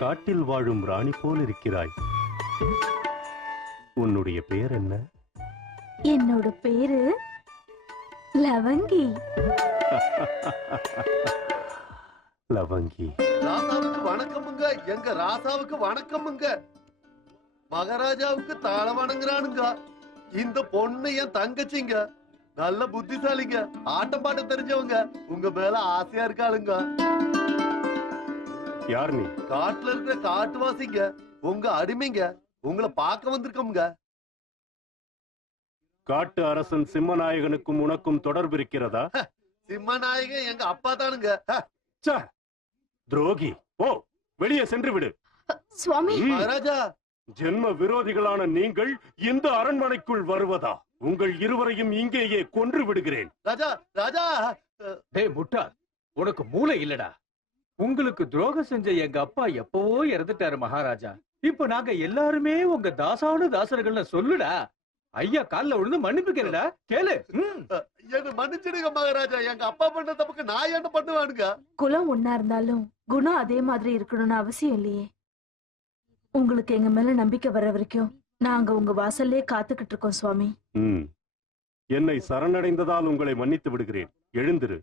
காட்டில் வாழும் ராணி போல் இருக்கிறாய். உன்னுடைய பெயர் என்ன? என்னோட பேரு லவங்கி. லவங்கி. ராசாவுக்கு வணக்கமுங்க. எங்க ராசாவுக்கு வணக்கமுங்க. மகாராஜாவுக்கு தாள வணங்குறானுங்க. இந்த பொண்ணு என் தங்கச்சிங்க. நல்ல புத்திசாலிங்க, ஆட்டம் பாட்ட தெரிஞ்சவங்க. உங்க மேல ஆசையா இருக்காளுங்க. யார் நீ? காட்டுல இருக்கிற காட்டுவாசிங்க, உங்க அடிமைங்க. உங்களை பார்க்க வந்திருக்கோம்ங்க. காட்டு அரசன் சிம்மநாயகனுக்கும் உனக்கும் தொடர்பு இருக்கிறதா? சிம்மநாயகன் எங்க அப்பா தானுங்க. துரோகி, ஓ வெளியே சென்று விடு. சுவாமி. மகாராஜா, ஜென்ம விரோதிகளான நீங்கள் இந்த அரண்மனைக்குள் வருவதா? உங்கள் இருவரையும் இங்கேயே கொன்று விடுகிறேன். ராஜா ராஜா. டேய் முட்டாள், உனக்கு மூளை இல்லடா. உங்களுக்கு துரோகம் செஞ்ச எங்க அப்பா எப்பவோ இறந்துட்டாரு மகாராஜா. இப்ப நாங்க எல்லாருமே உங்க தாசானு தாசர்கள்னு சொல்லுடா. ஐயா கால்ல விழுந்து மன்னிப்பு கேளுடா. கேளு. என்ன மன்னிச்சிடுங்க மகாராஜா. எங்க அப்பா பண்ண தப்புக்கு நான் என்ன பண்ணுவானுங்க? குலம் ஒன்னா இருந்தாலும் குணம் அதே மாதிரி இருக்கணும்னு அவசியம் இல்லையே. உங்களுக்கு எங்க மேல நம்பிக்கை வர்ற வரைக்கும் நாங்க உங்க வாசல்லே காத்துக்கிட்டு இருக்கோம் சுவாமி. என்னை சரணடைந்ததால் உங்களை மன்னித்து விடுகிறேன். எழுந்திரு.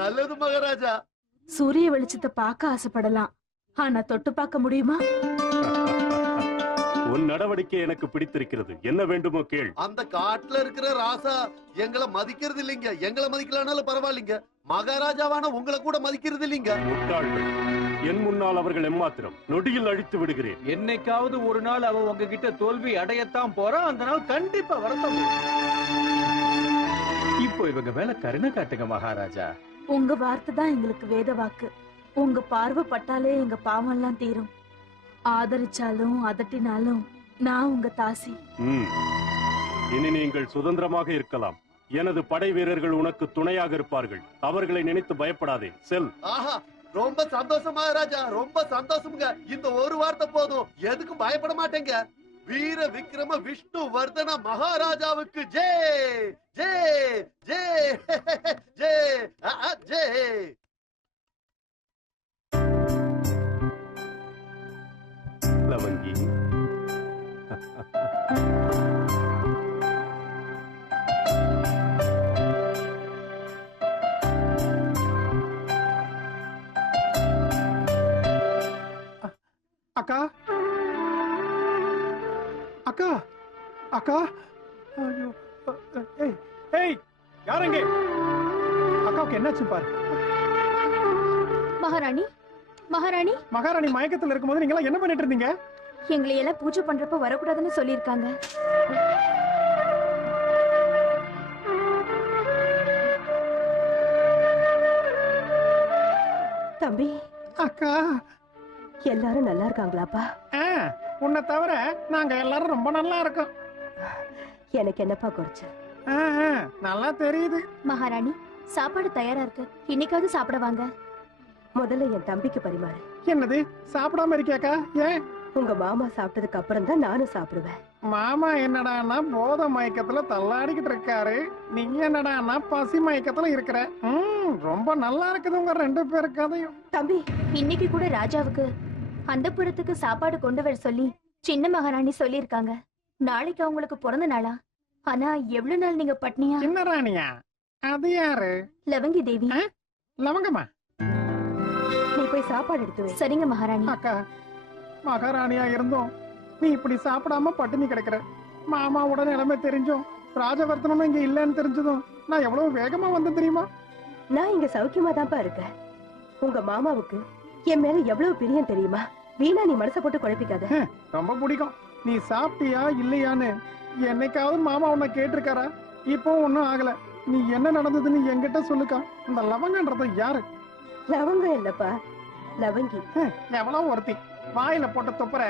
நல்லது மகாராஜா. சூரிய வெளிச்சத்தை பார்க்க ஆசைப்படலாம், ஆனா தொட்டு பார்க்க முடியுமா? உன் நடவடிக்கை எனக்கு பிடித்திருக்கிறது. என்ன வேண்டுமோ கேள். அந்த காட்டுல இருக்கிற ராசா எங்களை மதிக்கிறது இல்லைங்க. எங்களை மதிக்கலனாலும் பரவாயில்லைங்க. மகாராஜாவான உங்களை கூட மதிக்கிறது இல்லைங்க. முட்டாள்கள். என் முன்னால் அவர்கள் எம்மாத்திரம். நொடியில் அழித்து விடுகிறேன். என்னைக்காவது ஒரு நாள் அவ உங்ககிட்ட தோல்வி அடையத்தான் போறான். அந்த நாள் கண்டிப்பா வரத்தான். இப்போ இவங்க மேல கருணை காட்டுங்க மகாராஜா. உங்க வார்த்தை தான் எங்களுக்கு வேத வாக்கு. உங்க பார்வை பட்டாலே எங்க பாவம் எல்லாம் தீரும். ஆதரிச்சாலும் அதட்டினாலும் நான் உங்க தாசி. இனி நீங்கள் சுதந்திரமாக இருக்கலாம். எனது படை வீரர்கள் உனக்கு துணையாக இருப்பார்கள். அவர்களை நினைத்து பயப்படாதே. செல். ஆஹா, ரொம்ப சந்தோஷம் மகாராஜா. ரொம்ப சந்தோஷம்ங்க. இந்த ஒரு வார்த்தை போதும். எதுக்கும் பயப்பட மாட்டேங்க. வீர விக்ரம விஷ்ணு வர்தன மகாராஜாவுக்கு ஜெய் ஜெய் ஜெய் ஜெய் ஜெய். லவங்கி. அக்கா அக்கா அக்கா. ஐயோ, ஏய் ஏய், யாரங்க? அக்காவுக்கு என்னாச்சு பாரு. மகாராணி, மகாராணி. மகாராணி மயக்கத்துல இருக்கும்போது நீங்க எல்லாம் என்ன பண்ணிட்டு இருந்தீங்க? எங்களை எல்லாம் பூஜை பண்றப்ப வரக்கூடாதுன்னு சொல்லிருக்காங்க. தம்பி. அக்கா, எல்லாரும் நல்லா இருக்காங்களாப்பா? உன்னை தவிர நாங்க எல்லாரும் ரொம்ப நல்லா இருக்கோம். எனக்கு என்னப்பா குறைச்சு? நல்லா தெரியுது. மகாராணி, சாப்பாடு தயாரா இருக்கு. இன்னைக்காவது சாப்பிட வாங்க. முதல்ல என் தம்பிக்கு பரிமாறு. என்னது, சாப்பிடாம இருக்கியாக்கா? ஏன்? உங்க மாமா சாப்பிட்டதுக்கு அப்புறம் தான் நானும் சாப்பிடுவேன். மாமா என்னடான்னா போத மயக்கத்துல தள்ளாடிக்கிட்டு இருக்காரு. நீங்க என்னடான்னா பசி மயக்கத்துல இருக்கிற. ரொம்ப நல்லா இருக்குது உங்க ரெண்டு பேரு கதையும். தம்பி, இன்னைக்கு கூட ராஜாவுக்கு அந்தப்புறத்துக்கு சாப்பாடு கொண்டு வர சொல்லி சின்ன மகாராணி சொல்லிருக்காங்க. நாளைக்கு அவங்களுக்கு பிறந்த நாளா? ஆனா எவ்வளவு நாள் நீங்க பட்னியா? சின்ன ராணியா? அது யாரு? லவங்கி தேவி. லவங்கம்மா, நீ போய் சாப்பாடு எடுத்து வை. சரிங்க மகாராணி. அக்கா, மகாராணியா இருந்தோம் நீ இப்படி சாப்பிடாம பட்டினி கிடக்குற. மாமாவோட நிலைமை தெரிஞ்சும் ராஜவர்த்தனமும் இங்க இல்லன்னு தெரிஞ்சதும் நான் எவ்வளவு வேகமா வந்தேன் தெரியுமா? நான் இங்க சௌக்கியமா தான்ப்பா இருக்கேன். உங்க மாமாவுக்கு என் மேல எவ்வளவு பிரியம் தெரியுமா? வீணா நீ மனசை போட்டு குழப்பிக்காத. ரொம்ப பிடிக்கும். நீ சாப்பிட்டியா இல்லையான்னு என்னைக்காவது மாமா உன்னை கேட்டிருக்காரா? இப்போ ஒன்னும் ஆகல. நீ என்ன நடந்ததுன்னு என்கிட்ட சொல்லுக்கா. இந்த லவங்கன்றது யாரு? லவங்கம் இல்லப்பா, லவங்கி. எவ்வளவு ஒருத்தி வாயில போட்டு துப்புற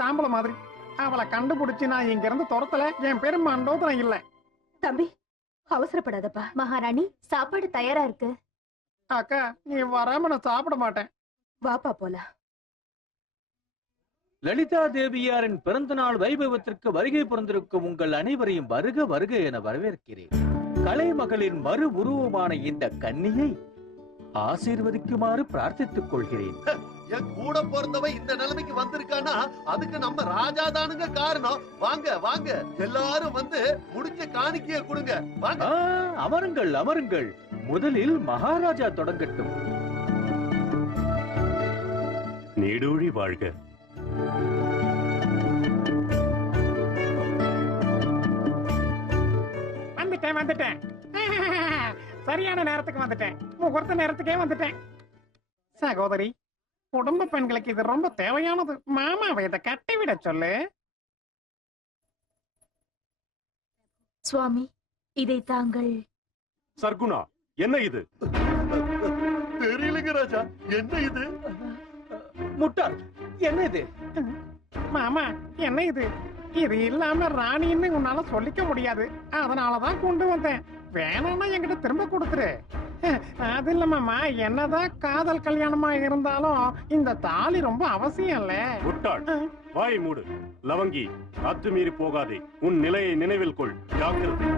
தாம்பள மாதிரி. அவளை கண்டுபிடிச்சு நான் இங்க இருந்து துரத்தல என் பேரு மண்டோதரம் இல்ல. தம்பி, அவசரப்படாதப்பா. மகாராணி, சாப்பாடு தயாரா இருக்கு. அக்கா, நீ வராம நான் சாப்பிட மாட்டேன். வாப்பா போலாம். லலிதா தேவியாரின் பிறந்த நாள் வைபவத்திற்கு வருகை புரிந்திருக்கும் உங்கள் அனைவரையும் வருக வருக என வரவேற்கிறேன். கலைமகளின் மறு உருவமான இந்த கன்னியை ஆசீர்வதிக்குமாறு பிரார்த்தித்துக் கொள்கிறேன். என் கூட பிறந்தவன் இந்த நிலைமைக்கு வந்திருக்கானா அதுக்கு நம்ம ராஜா தானுங்க காரணம். வாங்க வாங்க எல்லாரும் வந்து முடிஞ்ச காணிக்கைய கொடுங்க. வாங்க. அமருங்கள் அமருங்கள். முதலில் மகாராஜா தொடங்கட்டும். நீடூழி வாழ்க. வந்துட்டேன் சரியான நேரத்துக்கு வந்துட்டேன். முகூர்த்த நேரத்துக்கே வந்துட்டேன். சகோதரி, குடும்ப பெண்களுக்கு இது ரொம்ப தேவையானது. மாமாவை இதை கட்டிவிட சொல்லு. சுவாமி, இதை தாங்கள். சர்க்குணா, என்ன இது? தெரியலங்க ராஜா, என்ன இது? முட்டாள், என்ன இது? மாமா, என்ன இது? இது இல்லாம ராணின்னு உன்னால சொல்லிக்க முடியாது. அதனாலதான் கொண்டு வந்தேன். வேணும்னா என்கிட்ட திரும்ப கொடுத்துரு. அது இல்ல மாமா, என்னதான் காதல் கல்யாணமா இருந்தாலும் இந்த தாலி ரொம்ப அவசியம் இல்ல. முட்டாள், வாய் மூடு. லவங்கி, அத்துமீறி போகாதே. உன் நிலையை நினைவில் கொள். ஜாக்கிரதை.